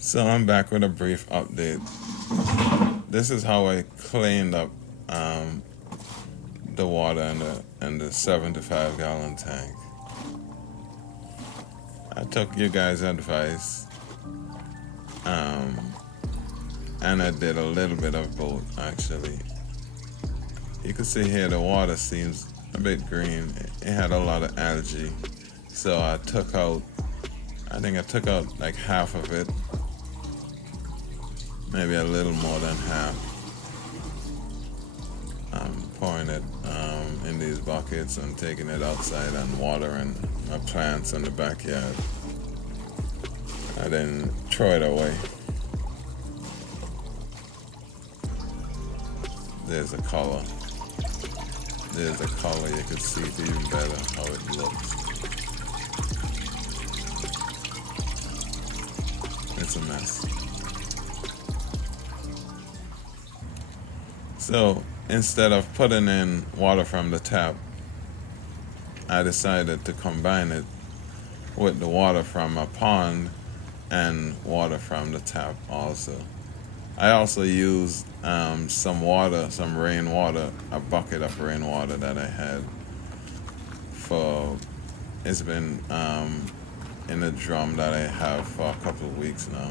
So I'm back with a brief update. This is how I cleaned up the water in the 75-gallon tank. I took you guys' advice, um, and I did a little bit of both actually. You can see here the water seems a bit green. It had a lot of algae, so I think I took out like half of it, maybe a little more than half. I'm pouring it in these buckets and taking it outside and watering my plants in the backyard. I didn't throw it away. There's a color. There's a color. You can see it even better how it looks. It's a mess. So instead of putting in water from the tap, I decided to combine it with the water from a pond and water from the tap also. I also used some water, some rainwater, a bucket of rainwater that I had it's been in a drum that I have for a couple of weeks now.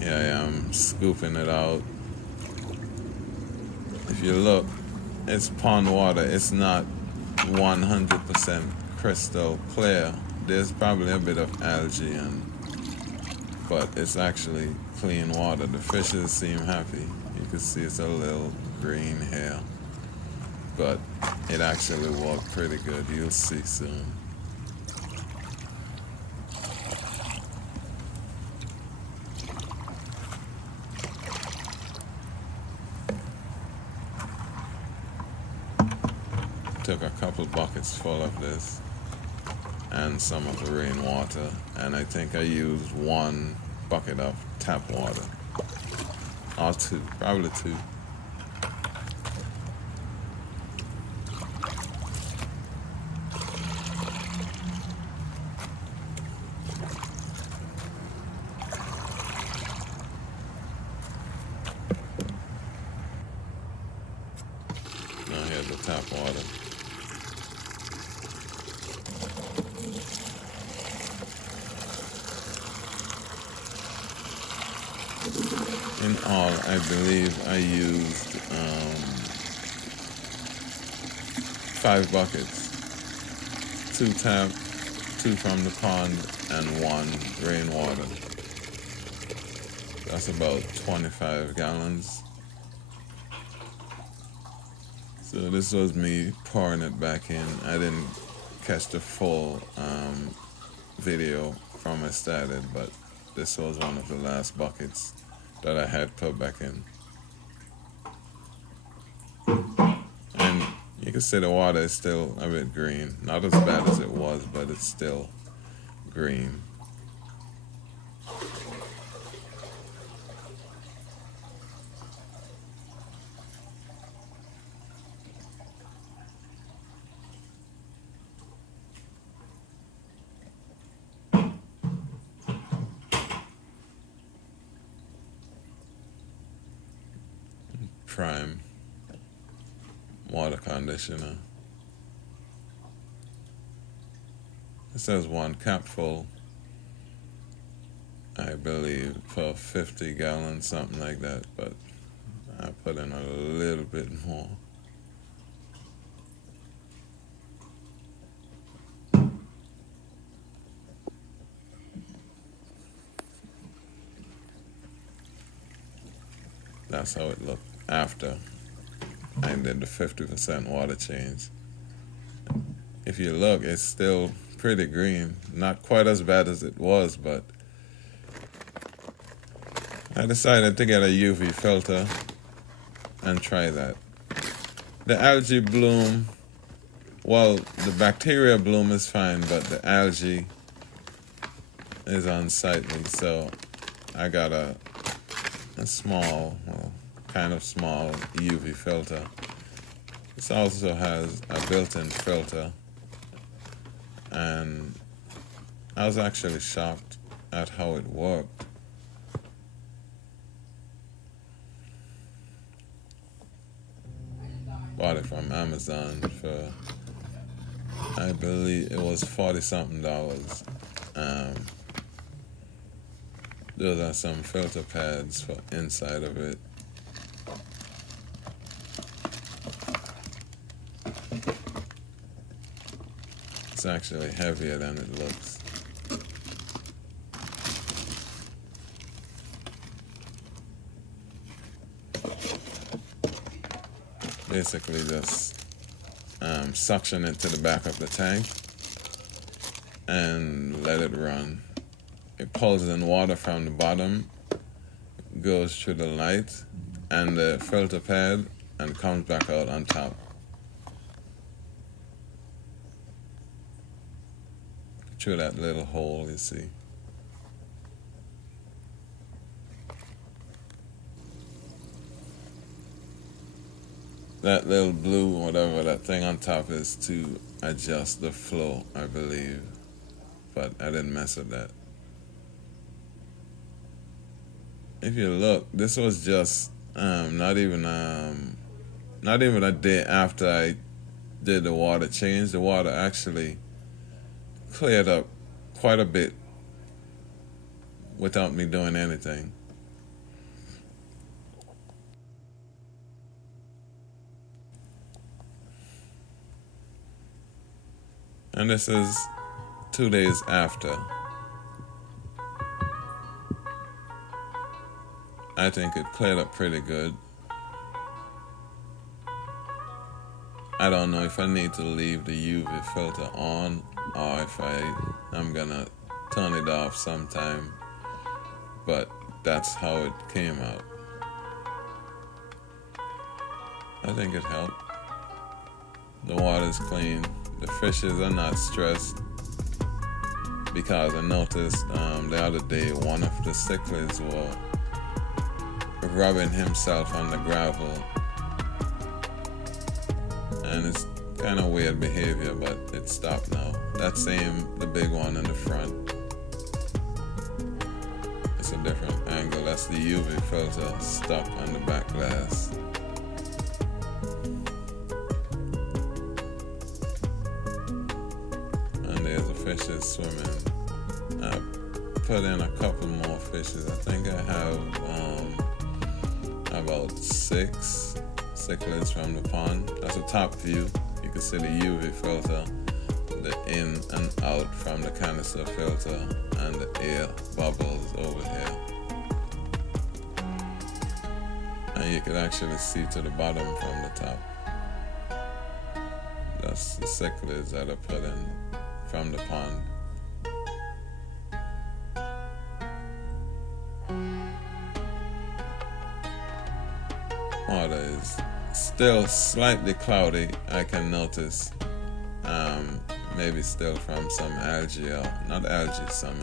Yeah, I am scooping it out. If you look, it's pond water. It's not 100% crystal clear. There's probably a bit of algae but it's actually clean water. The fishes seem happy. You can see it's a little green here, but it actually worked pretty good. You'll see soon. Took a couple buckets full of this and some of the rainwater, and I think I used one bucket of tap water, or two, probably two. Now here's the tap water. In all, I believe I used 5 buckets. 2 tap, 2 from the pond, and 1 rainwater. That's about 25 gallons. So this was me pouring it back in. I didn't catch the full video from I started, but this was one of the last buckets that I had put back in. And you can see the water is still a bit green. Not as bad as it was, but it's still green. Prime water conditioner. It says 1 capful, I believe, per 50 gallons, something like that, but I put in a little bit more. That's how it looked after I did the 50% water change. If you look, it's still pretty green. Not quite as bad as it was, but I decided to get a UV filter and try that. The algae bloom, well, the bacteria bloom is fine, but the algae is unsightly, so I got a small, well, kind of small UV filter. This also has a built-in filter and I was actually shocked at how it worked. Bought it from Amazon for, I believe it was 40 something dollars. Um, those are some filter pads for inside of it. It's actually heavier than it looks. Basically just suction it to the back of the tank and let it run. It pulls in water from the bottom, goes through the light and the filter pad, and comes back out on top. Through that little hole you see. That little blue, whatever that thing on top is, to adjust the flow, I believe. But I didn't mess with that. If you look, this was just not even a day after I did the water change. The water actually cleared up quite a bit without me doing anything. And this is 2 days after. I think it cleared up pretty good. I don't know if I need to leave the UV filter on or if I'm gonna turn it off sometime, but that's how it came out. I think it helped. The water's clean. The fishes are not stressed because I noticed the other day one of the cichlids were rubbing himself on the gravel, and it's kind of weird behavior, but it stopped now. That same, the big one in the front, it's a different angle. That's the UV filter stuck on the back glass. And there's the fishes swimming. I put in a couple more fishes. I think I have about 6 cichlids from the pond. That's a top view. You can see the UV filter, the in and out from the canister filter, and the air bubbles over here. And you can actually see to the bottom from the top. That's the cichlids that are put in from the pond. Water is still slightly cloudy, I can notice. Maybe still from some algae, or not algae, some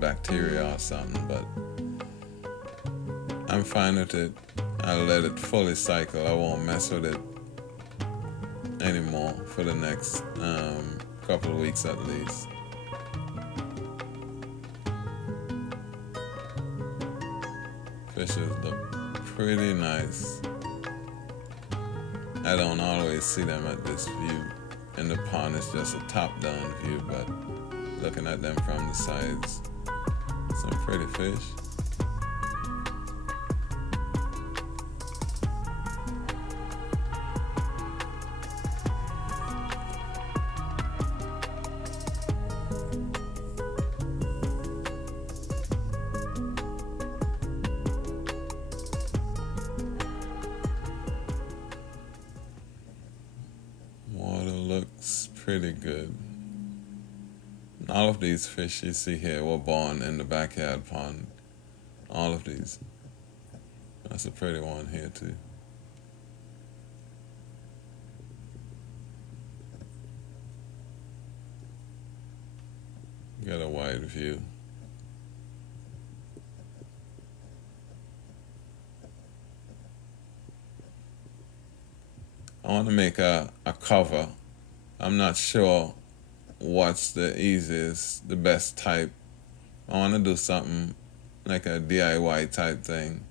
bacteria or something, but I'm fine with it. I'll let it fully cycle. I won't mess with it anymore for the next couple of weeks at least. Fishes look pretty nice. I don't always see them at this view. In the pond, it's just a top-down view, but looking at them from the sides, some pretty fish. Looks pretty good. All of these fish you see here were born in the backyard pond. All of these. That's a pretty one here too. Got a wide view. I want to make a cover. I'm not sure what's the easiest, the best type. I want to do something like a DIY type thing,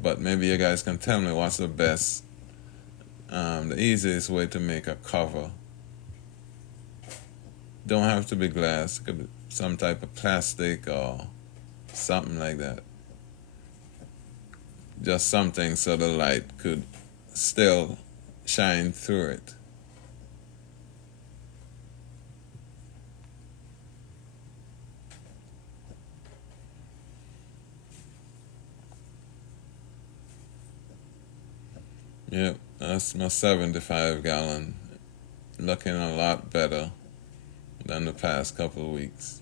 but maybe you guys can tell me what's the best, the easiest way to make a cover. Don't have to be glass. It could be some type of plastic or something like that. Just something so the light could still shine through it. Yep, that's my 75 gallon. Looking a lot better than the past couple of weeks.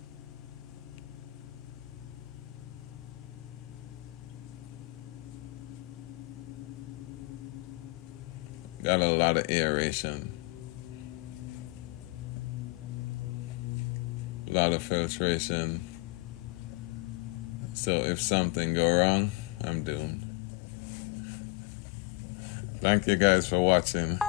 Got a lot of aeration, a lot of filtration. So if something go wrong, I'm doomed. Thank you guys for watching.